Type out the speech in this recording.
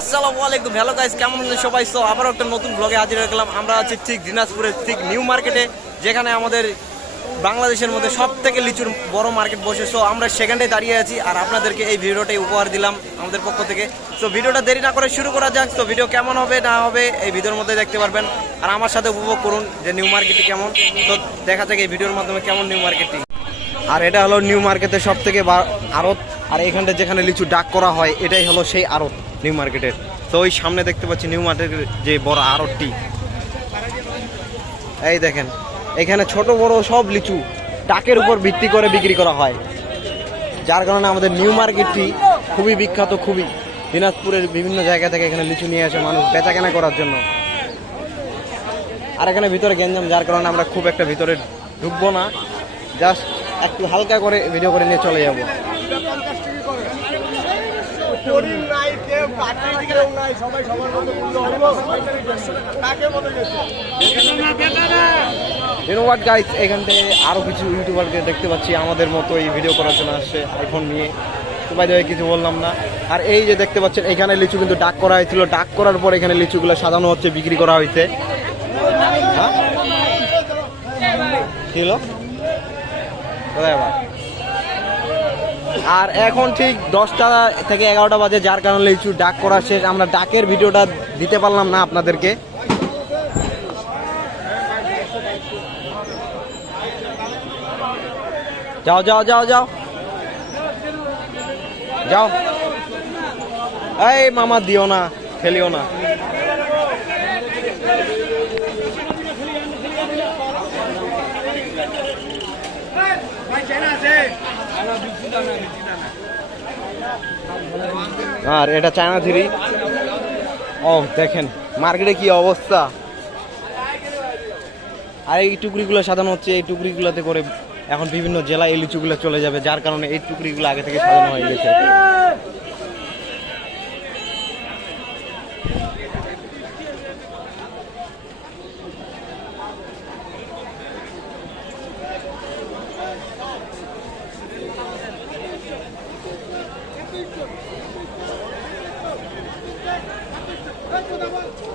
আসসালামু আলাইকুম। Hello guys কেমন আছেন সবাই? সো আবারও একটা নতুন ব্লগে হাজির হয়ে গেলাম। আমরা আছি ঠিক দিনাজপুরের ঠিক নিউ মার্কেটে যেখানে আমাদের বাংলাদেশের মধ্যে সব থেকে লিচুর বড় মার্কেট বসে। সো আমরা সেখানটায় দাঁড়িয়ে আছি আর আপনাদেরকে এই ভিডিওটাই উপহার দিলাম আমাদের পক্ষ থেকে। সো ভিডিওটা দেরি না করে শুরু করা যাক। তো ভিডিও কেমন হবে, না হবে, এই ভিডিওর মধ্যে দেখতে পারবেন। আর আমার সাথে উপভোগ করুন যে নিউ মার্কেটটি কেমন। তো দেখা যাক এই ভিডিওর মাধ্যমে কেমন নিউ মার্কেটটি আর এটা হলো নিউ মার্কেটের সব থেকে আড়ত। আর এখানটা যেখানে লিচু ডাক করা হয়, এটাই হলো সেই আড়ত। নিউ মার্কেটের তো ওই সামনে দেখতে পাচ্ছি নিউ মার্কেটের যে বড় আড়তটি এই দেখেন, এখানে ছোট, বড় সব লিচু ডাকের উপর ভিত্তি করে বিক্রি করা হয়। যার কারণে আমাদের নিউ মার্কেটটি খুবই বিখ্যাত, খুবই। দিনাজপুরের বিভিন্ন জায়গা থেকে এখানে লিচু নিয়ে আসে মানুষ বেচা কেনা করার জন্য। আর এখানে ভিতরে গেঞ্জাম যার কারণে আমরা খুব একটা ভিতরে ঢুকবো না। জাস্ট একটু হালকা করে ভিডিও করে নিয়ে চলে যাব। শরীর নাই, কেউ পাখির কেউ নাই, সবাই সবার মতো এখান থেকে আরও কিছু ইউটিউবারকে দেখতে পাচ্ছি, আমাদের মতো এই ভিডিও করার জন্য আসছে আইফোন নিয়ে। তো বাইরে কিছু বললাম না। আর এই যে দেখতে পাচ্ছেন, এখানে লিচু কিন্তু ডাক করা হয়েছিল। ডাক করার পর এখানে লিচুগুলো সাজানো হচ্ছে, বিক্রি করা হয়েছে। হ্যাঁ? কোথায় আবার? আর এখন ঠিক দশটা থেকে এগারোটা বাজে, যার কারণে লিচু ডাক করা শেষ। আমরা ডাকের ভিডিওটা দিতে পারলাম না আপনাদেরকে। যাও যাও যাও যাও। যাও। এই মামা, দিও না, খেলিও না। আর এটা চায়না থ্রি। ও, দেখেন, মার্কেটে কি অবস্থা? আর এই টুকরিগুলো সাজানো হচ্ছে, এই টুকরিগুলোতে করে এখন বিভিন্ন জেলায় এই লিচুগুলো চলে যাবে, যার কারণে এই টুকরিগুলো আগে থেকে সাজানো হয়ে গেছে। Hadi bana bak.